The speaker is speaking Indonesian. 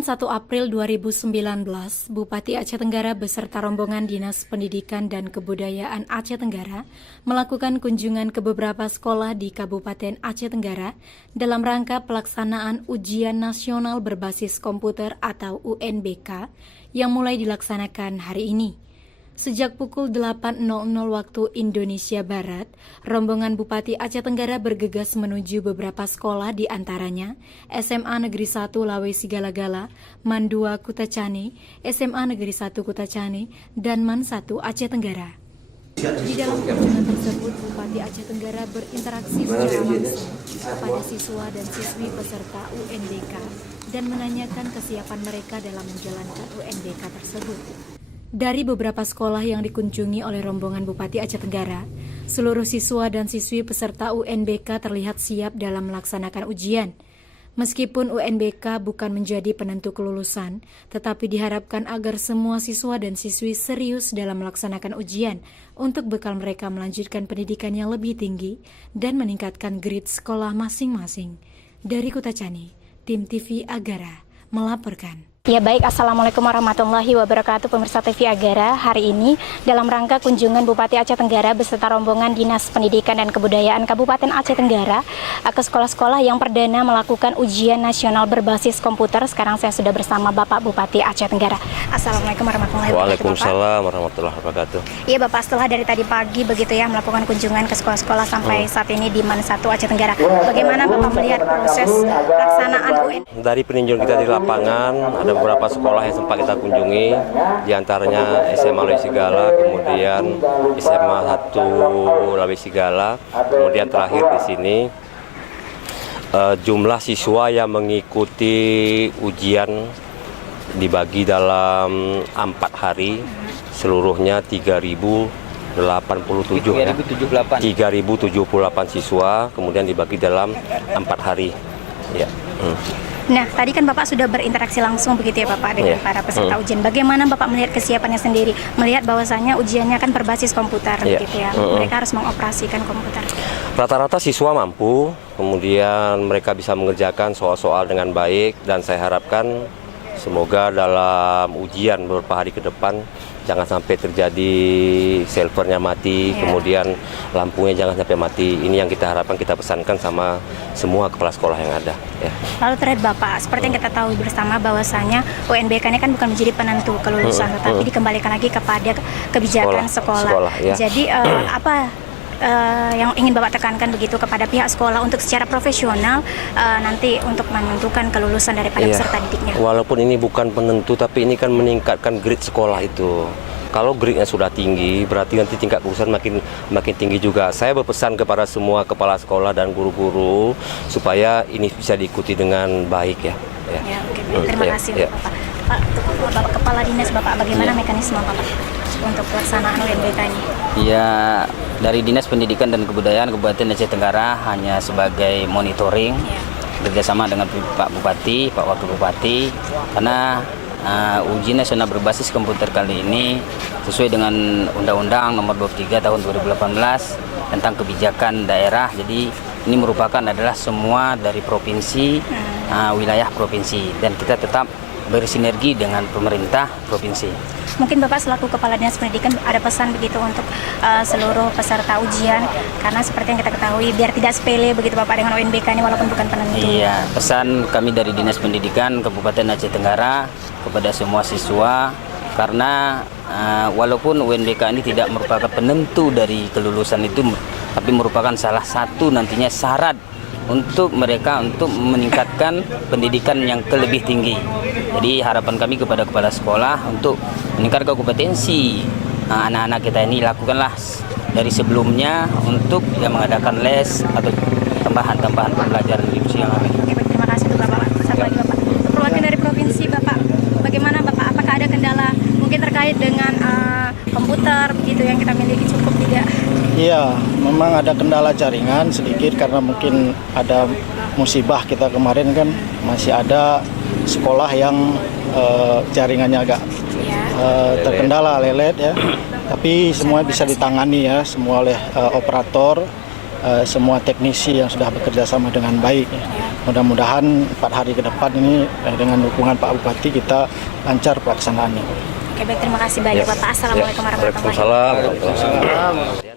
Senin 1 April 2019, Bupati Aceh Tenggara beserta rombongan Dinas Pendidikan dan Kebudayaan Aceh Tenggara melakukan kunjungan ke beberapa sekolah di Kabupaten Aceh Tenggara dalam rangka pelaksanaan Ujian Nasional Berbasis Komputer atau UNBK yang mulai dilaksanakan hari ini. Sejak pukul 8.00 waktu Indonesia Barat, rombongan Bupati Aceh Tenggara bergegas menuju beberapa sekolah di antaranya SMA Negeri 1 Lawe Sigala-Gala, MAN 2 Kutacani, SMA Negeri 1 Kutacani, dan MAN 1 Aceh Tenggara. Di dalam kunjungan tersebut, Bupati Aceh Tenggara berinteraksi secara langsung kepada siswa dan siswi peserta UNBK dan menanyakan kesiapan mereka dalam menjalankan UNBK tersebut. Dari beberapa sekolah yang dikunjungi oleh rombongan Bupati Aceh Tenggara, seluruh siswa dan siswi peserta UNBK terlihat siap dalam melaksanakan ujian. Meskipun UNBK bukan menjadi penentu kelulusan, tetapi diharapkan agar semua siswa dan siswi serius dalam melaksanakan ujian untuk bekal mereka melanjutkan pendidikan yang lebih tinggi dan meningkatkan grade sekolah masing-masing. Dari Kutacani, Tim TV Agara melaporkan. Ya baik, Assalamualaikum warahmatullahi wabarakatuh pemirsa TV Agara. Hari ini dalam rangka kunjungan Bupati Aceh Tenggara beserta rombongan Dinas Pendidikan dan Kebudayaan Kabupaten Aceh Tenggara ke sekolah-sekolah yang perdana melakukan ujian nasional berbasis komputer. Sekarang saya sudah bersama Bapak Bupati Aceh Tenggara. Assalamualaikum warahmatullahi wabarakatuh. Waalaikumsalam warahmatullahi wabarakatuh. Iya Bapak, setelah dari tadi pagi begitu ya melakukan kunjungan ke sekolah-sekolah sampai saat ini di MAN 1 Aceh Tenggara. Bagaimana Bapak melihat proses pelaksanaan UN? Dari peninjauan kita di lapangan, ada beberapa sekolah yang sempat kita kunjungi, diantaranya SMA Lawe Sigala, kemudian SMA 1 Lawe Sigala, kemudian terakhir di sini jumlah siswa yang mengikuti ujian dibagi dalam 4 hari, seluruhnya 3.087 ya. 3.078 siswa, kemudian dibagi dalam 4 hari. Ya. Nah, tadi kan Bapak sudah berinteraksi langsung begitu ya Bapak dengan para peserta ujian. Bagaimana Bapak melihat kesiapannya sendiri? Melihat bahwasanya ujiannya kan berbasis komputer begitu ya. Mereka harus mengoperasikan komputer. Rata-rata siswa mampu, kemudian mereka bisa mengerjakan soal-soal dengan baik, dan saya harapkan semoga dalam ujian beberapa hari ke depan jangan sampai terjadi servernya mati, kemudian lampunya jangan sampai mati. Ini yang kita harapkan, kita pesankan sama semua kepala sekolah yang ada. Ya. Lalu terkait Bapak, seperti yang kita tahu bersama bahwasanya UNBK ini kan bukan menjadi penentu kelulusan, tetapi dikembalikan lagi kepada kebijakan sekolah. Ya. Jadi apa yang ingin Bapak tekankan begitu kepada pihak sekolah untuk secara profesional nanti untuk menentukan kelulusan daripada peserta didiknya? Walaupun ini bukan penentu, tapi ini kan meningkatkan grade sekolah itu. Kalau grade-nya sudah tinggi, berarti nanti tingkat kelulusan makin tinggi juga. Saya berpesan kepada semua kepala sekolah dan guru-guru supaya ini bisa diikuti dengan baik ya. Oke. Terima kasih Bapak. Pak, Bapak Kepala Dinas Bapak, bagaimana mekanisme Bapak untuk pelaksanaan UNBK ini? Ya, dari Dinas Pendidikan dan Kebudayaan Kabupaten Aceh Tenggara hanya sebagai monitoring bekerjasama dengan Pak Bupati, Pak Wakil Bupati, karena ujian nasional berbasis komputer kali ini sesuai dengan Undang-Undang Nomor 23 Tahun 2018 tentang kebijakan daerah. Jadi ini merupakan adalah semua dari provinsi, wilayah provinsi, dan kita tetap bersinergi dengan pemerintah provinsi. Mungkin Bapak selaku Kepala Dinas Pendidikan ada pesan begitu untuk seluruh peserta ujian, karena seperti yang kita ketahui biar tidak sepele begitu Bapak dengan UNBK ini walaupun bukan penentu. Iya, pesan kami dari Dinas Pendidikan Kabupaten Aceh Tenggara kepada semua siswa, karena walaupun UNBK ini tidak merupakan penentu dari kelulusan itu, tapi merupakan salah satu nantinya syarat untuk mereka untuk meningkatkan pendidikan yang lebih tinggi. Jadi harapan kami kepada kepala sekolah untuk meningkatkan kompetensi anak-anak kita ini, lakukanlah dari sebelumnya untuk mengadakan les atau tambahan pembelajaran di usia yang lain. Terima kasih untuk Bapak. Satu lagi Bapak, perwakilan dari provinsi Bapak, bagaimana Bapak? Apakah ada kendala mungkin terkait dengan komputer begitu yang kita miliki cukup tidak? Iya, memang ada kendala jaringan sedikit karena mungkin ada musibah kita kemarin kan, masih ada sekolah yang jaringannya agak terkendala, lelet ya. Tapi semua bisa ditangani ya, semua oleh operator semua teknisi yang sudah bekerja sama dengan baik. Mudah-mudahan 4 hari ke depan ini dengan dukungan Pak Bupati kita lancar pelaksanaannya. Oke, baik, terima kasih banyak Bapak. Assalamualaikum warahmatullahi wabarakatuh. Waalaikumsalam.